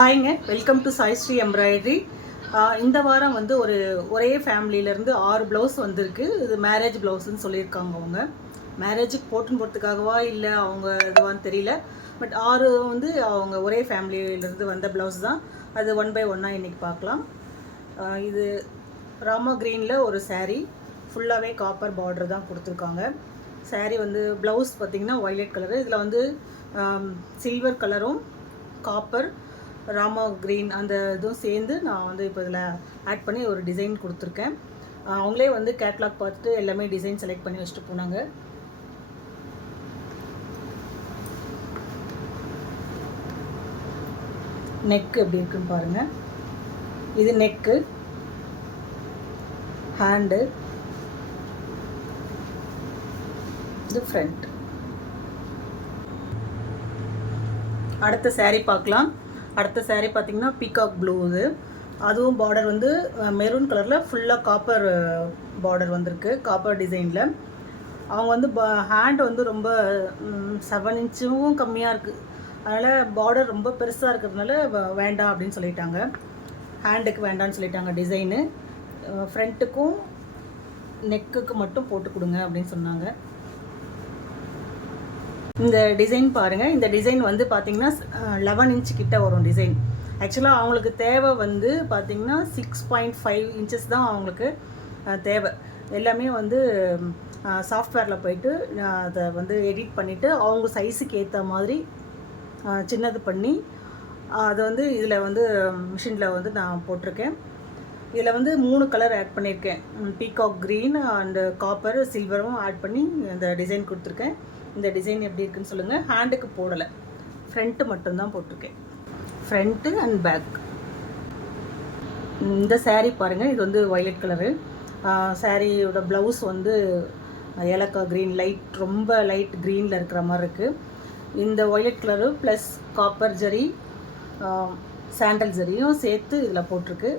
ஹாய்ங்க, welcome to Sai Sri embroidery. இந்த வாரம் வந்து ஒரே ஃபேமிலியிலேருந்து 6 ப்ளவுஸ் வந்திருக்கு. இது மேரேஜ் ப்ளவுஸ்ன்னு சொல்லியிருக்காங்க. அவங்க மேரேஜுக்கு போட்டுன்னு போகிறதுக்காகவா இல்லை அவங்க இதுவான்னு தெரியல. பட் 6 வந்து அவங்க ஒரே ஃபேமிலியிலேருந்து வந்த ப்ளவுஸ் தான். அது 1 by 1 இன்றைக்கி பார்க்கலாம். இது ராமா க்ரீனில் ஒரு saree, ஃபுல்லாகவே காப்பர் பார்டர் தான் கொடுத்துருக்காங்க. saree வந்து ப்ளவுஸ் பார்த்திங்கன்னா வயலட் கலரு, இதில் வந்து சில்வர் கலரும் காப்பர் ராமா க்ரீன் அந்த இதுவும் சேர்ந்து நான் வந்து இப்போ இதில் ஆட் பண்ணி ஒரு டிசைன் கொடுத்துருக்கேன். அவங்களே வந்து கேட்லாக் பார்த்துட்டு எல்லாமே டிசைன் செலக்ட் பண்ணி வச்சுட்டு போனாங்க. நெக்கு எப்படி இருக்குன்னு பாருங்கள். இது நெக்கு, ஹேண்டு, இது ஃப்ரண்ட். அடுத்த saree பார்க்கலாம். அடுத்த saree பார்த்திங்கன்னா பீகாக் ப்ளூ. இது அதுவும் பார்டர் வந்து மெரூன் கலரில் ஃபுல்லாக காப்பர் பார்டர் வந்திருக்கு, காப்பர் டிசைனில். அவங்க வந்து ஹேண்ட் வந்து ரொம்ப 7 இன்ச்சும் கம்மியாக இருக்குது. அதனால் பார்டர் ரொம்ப பெருசாக இருக்கிறதுனால வேண்டாம் அப்படின்னு சொல்லிட்டாங்க. ஹேண்டுக்கு வேண்டான்னு சொல்லிட்டாங்க டிசைனு. ஃப்ரண்ட்டுக்கும் நெக்குக்கு மட்டும் போட்டு கொடுங்க அப்படின்னு சொன்னாங்க. இந்த டிசைன் பாருங்கள். இந்த டிசைன் வந்து பார்த்திங்கன்னா 11 இன்ச் கிட்ட வரும் டிசைன். ஆக்சுவலாக அவங்களுக்கு தேவை வந்து பார்த்திங்கன்னா 6.5 இன்ச்சஸ் தான் அவங்களுக்கு தேவை. எல்லாமே வந்து சாஃப்ட்வேரில் போயிட்டு அதை வந்து எடிட் பண்ணிவிட்டு அவங்க சைஸுக்கு ஏற்ற மாதிரி சின்னது பண்ணி அதை வந்து இதில் வந்து மிஷினில் வந்து நான் போட்டிருக்கேன். இதில் வந்து 3 கலர் ஆட் பண்ணியிருக்கேன். பீகாக் க்ரீன் அண்டு காப்பர் சில்வரும் ஆட் பண்ணி இந்த டிசைன் கொடுத்துருக்கேன். இந்த டிசைன் எப்படி இருக்குன்னு சொல்லுங்கள். ஹேண்டுக்கு போடலை, ஃப்ரண்ட்டு மட்டும்தான் போட்டிருக்கேன், ஃப்ரண்ட்டு அண்ட் பேக். இந்த saree பாருங்கள். இது வந்து வயலட் கலரு. சாரியோட ப்ளவுஸ் வந்து ஏலக்காய் க்ரீன், ரொம்ப லைட் க்ரீனில் இருக்கிற மாதிரி இருக்குது. இந்த violet colour plus copper zari, sandal ஜரியும் சேர்த்து இதில் போட்டிருக்கு.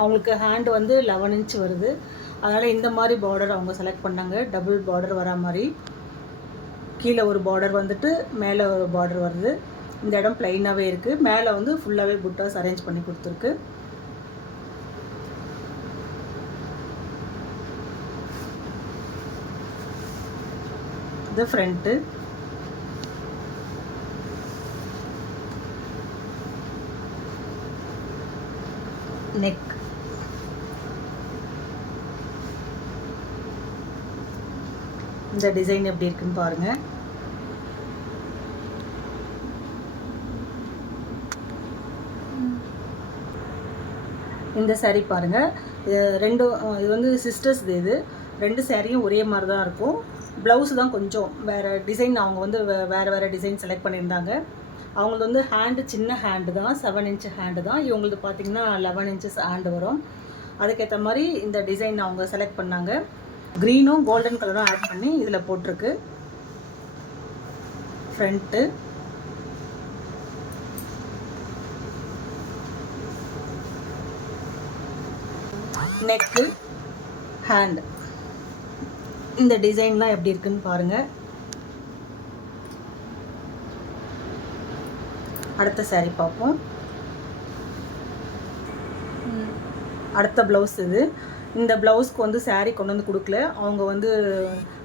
அவங்களுக்கு ஹேண்டு வந்து 11 இன்ச் வருது. அதனால் இந்த மாதிரி பார்டர் அவங்க செலக்ட் பண்ணாங்க. டபுள் பார்டர் வரா மாதிரி, கீழே ஒரு பார்டர் வந்துட்டு மேலே ஒரு பார்டர் வருது. இந்த இடம் ப்ளைனாகவே இருக்குது. மேலே வந்து ஃபுல்லாகவே புட்டாஸ் அரேஞ்ச் பண்ணி கொடுத்துருக்கு. இது ஃப்ரண்ட்டு. நெக். இந்த டிசைன் எப்படி இருக்குன்னு பாருங்கள். இந்த saree பாருங்கள். இது வந்து சிஸ்டர்ஸ். இது 2 சாரியும் ஒரே மாதிரி தான் இருக்கும். ப்ளவுஸ் தான் கொஞ்சம் வேறு டிசைன். அவங்க வந்து வேறு டிசைன் செலக்ட் பண்ணியிருந்தாங்க. அவங்களது வந்து ஹேண்டு சின்ன ஹேண்டு தான், 7 இன்ச் ஹேண்டு தான். இவங்களுக்கு பார்த்திங்கன்னா 11 இன்ச்சஸ் ஹேண்டு வரும். அதுக்கேற்ற மாதிரி இந்த டிசைன் அவங்க செலக்ட் பண்ணாங்க. க்ரீனும் கோல்டன் கலரும் ஆட் பண்ணி இதில் போட்டிருக்கு. Front, neck, hand. இந்த டிசைன்லாம் எப்படி இருக்குன்னு பாருங்கள். அடுத்த saree பார்ப்போம். அடுத்த ப்ளவுஸ் இது. இந்த ப்ளவுஸ்க்கு வந்து saree கொண்டு வந்து கொடுக்கல. அவங்க வந்து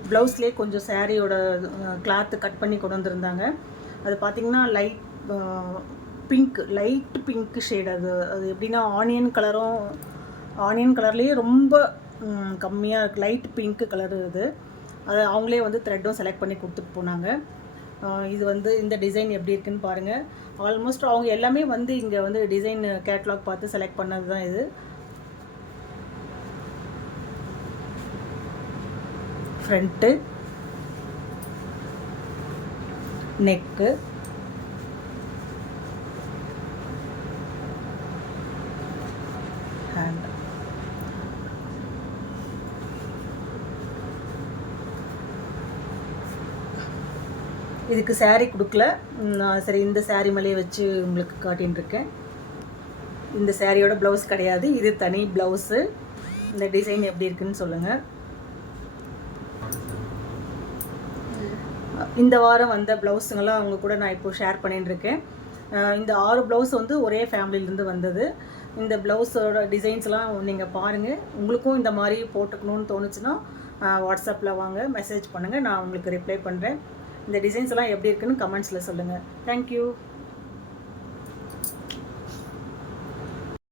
ப்ளவுஸ்லேயே கொஞ்சம் சாரியோட கிளாத்து கட் பண்ணி கொண்டு வந்திருந்தாங்க. அது பார்த்திங்கன்னா லைட் பிங்க் ஷேட். அது எப்படின்னா ஆனியன் கலர்லேயே ரொம்ப கம்மியாக இருக்குது. லைட் பிங்க் கலரு இது. அது அவங்களே வந்து த்ரெட்டும் செலக்ட் பண்ணி கொடுத்துட்டு போனாங்க. இது வந்து இந்த டிசைன் எப்படி இருக்குன்னு பாருங்கள். ஆல்மோஸ்ட் அவங்க எல்லாமே வந்து இங்கே வந்து டிசைன் கேட்லாக் பார்த்து செலக்ட் பண்ணது தான் இது. Front, neck, hand. இதுக்கு saree கொடுக்கல. நான் சரி இந்த saree மேலேயே வச்சு உங்களுக்கு காட்டின்னு இருக்கேன். இந்த சாரியோட ப்ளவுஸ் கிடையாது, இது தனி ப்ளவுஸு. இந்த டிசைன் எப்படி இருக்குன்னு சொல்லுங்கள். இந்த வாரம் வந்த ப்ளவுஸுங்கெல்லாம் அவங்க கூட நான் இப்போ ஷேர் பண்ணிட்டுருக்கேன். இந்த 6 ப்ளவுஸ் வந்து ஒரே ஃபேமிலியிலேருந்து வந்தது. இந்த ப்ளவுஸோட டிசைன்ஸ்லாம் நீங்கள் பாருங்கள். உங்களுக்கும் இந்த மாதிரி போட்டுக்கணும்னு தோணுச்சுன்னா வாட்ஸ்அப்பில் வாங்க, மெசேஜ் பண்ணுங்கள், நான் உங்களுக்கு ரிப்ளை பண்ணுறேன். இந்த டிசைன்ஸ் எல்லாம் எப்படி இருக்குன்னு கமெண்ட்ஸில் சொல்லுங்கள். தேங்க்யூ.